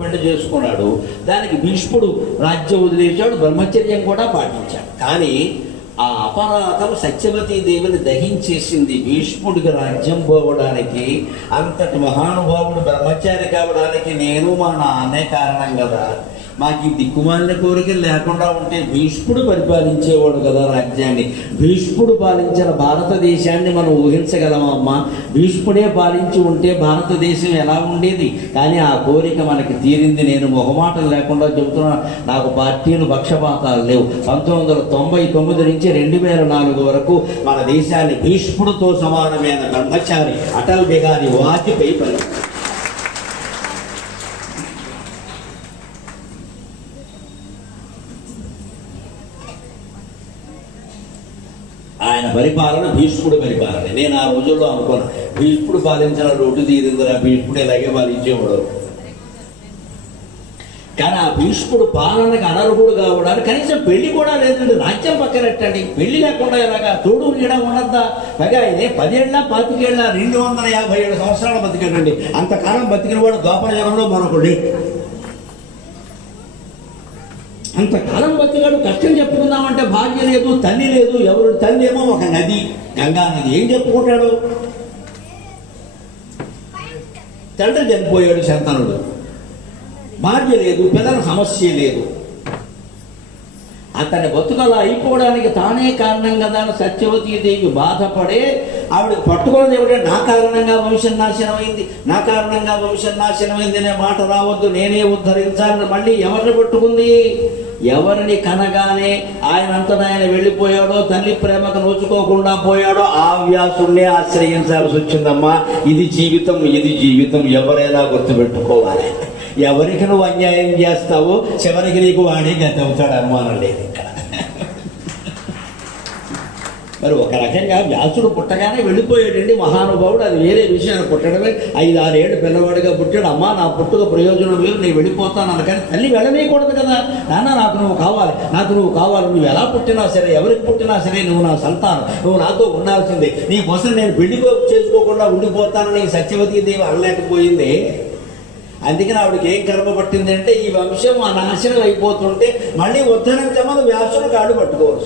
పెళ్లి చేసుకున్నాడు. దానికి భీష్ముడు రాజ్యం వదిలేశాడు, బ్రహ్మచర్యం కూడా పాటించాడు. కానీ ఆ అపరాధం సత్యవతీదేవిని దహించేసింది. భీష్ముడికి రాజ్యం పోవడానికి, అంతటి మహానుభావుడు బ్రహ్మచారి కావడానికి నేను మా నాన్నే కారణం కదా. మాకు ఈ దిక్కుమాలిన కోరికలు లేకుండా ఉంటే భీష్ముడు పరిపాలించేవాడు కదా రాజ్యాన్ని. భీష్ముడు పాలించిన భారతదేశాన్ని మనం ఊహించగలమమ్మా? భీష్ముడే పాలించి ఉంటే భారతదేశం ఎలా ఉండేది? కానీ ఆ కోరిక మనకి తీరింది. నేను మొహమాటం లేకుండా చెబుతున్నా, నాకు పార్టీలు పక్షపాతాలు లేవు. 1999 నుంచి 2004 వరకు మన దేశాన్ని భీష్ముడితో సమానమైన బ్రహ్మచారి అటల్ బిహారీ వాజ్పేయి పరిపాలించారు. ఆయన పరిపాలన భీష్ముడు పరిపాలన. నేను ఆ రోజుల్లో అనుకున్నాను, భీష్ముడు పాలించిన రోడ్డు తీరిందిరా, భీష్ముడు ఇలాగే పాలించేవాడు. కానీ ఆ భీష్ముడు పాలనకు అనర్హుడు కావడానికి కనీసం పెళ్లి కూడా లేదండి. రాజ్యం పక్కనట్టండి, పెళ్లి లేకుండా ఎలాగా? తోడు నీడ ఉండద్దా? పైగా ఇదే 10 ఏళ్ళ 25 ఏళ్ళ 257 సంవత్సరాలు బతికాడండి. అంతకాలం బతికిన వాడు ద్వాపర యుగంలో మరొకడు. అంతకాలం బతికాడు. కష్టం చెప్పుకుందామంటే భార్య లేదు, తల్లి లేదు. ఎవరు తల్లి ఏమో ఒక నది, గంగా నది. ఏం చెప్పుకుంటాడు? తండ్రి చనిపోయాడు, శంతనుడు. భార్య లేదు, పిల్లల సమస్య లేదు. అతని బతుకలా అయిపోవడానికి తానే కారణం కదా అని సత్యవతీదేవి బాధపడే ఆవిడకి పట్టుకోవడం ఏమిటంటే, నా కారణంగా వంశం నాశనమైంది, నా కారణంగా వంశం నాశనమైంది అనే మాట రావద్దు, నేనే ఉద్ధరించాలని మళ్ళీ ఎవరిని పట్టుకుంది? ఎవరిని కనగానే ఆయనంతటా ఆయన వెళ్ళిపోయాడో, తల్లి ప్రేమకు నోచుకోకుండా పోయాడో ఆ వ్యాసుడినే ఆశ్రయించాల్సి వచ్చిందమ్మా. ఇది జీవితం, ఇది జీవితం. ఎవరైనా గుర్తుపెట్టుకోవాలి. ఎవరికి నువ్వు అన్యాయం చేస్తావో చివరికి నీకు వాడే గతి అవుతాడు, అనుమానం లేదు ఇక్కడ. మరి ఒక రకంగా వ్యాసుడు పుట్టగానే వెళ్ళిపోయాడండి మహానుభావుడు. అది వేరే విషయాన్ని పుట్టడమే. 5-6 ఏళ్ళు పిల్లవాడిగా పుట్టాడు. అమ్మా నా పుట్టుక ప్రయోజనం వేరు, నేను వెళ్ళిపోతాను అందుకని తల్లి వెళ్ళనీయకూడదు కదా. నాన్న నాకు నువ్వు కావాలి, నాకు నువ్వు కావాలి. నువ్వు ఎలా పుట్టినా సరే, ఎవరికి పుట్టినా సరే, నువ్వు నా సంతానం, నువ్వు నాతో ఉండాల్సిందే. నీ కోసం నేను పెళ్లి చేసుకోకుండా ఉండిపోతానని సత్యవతీదేవి అనలేకపోయింది. అందుకని ఆవిడకి ఏం కర్మ పట్టింది అంటే, ఈ వంశం నాశనం అయిపోతుంటే మళ్ళీ ఉద్ధరించమని వ్యాసుడు కాళ్ళు పట్టుకోవచ్చు.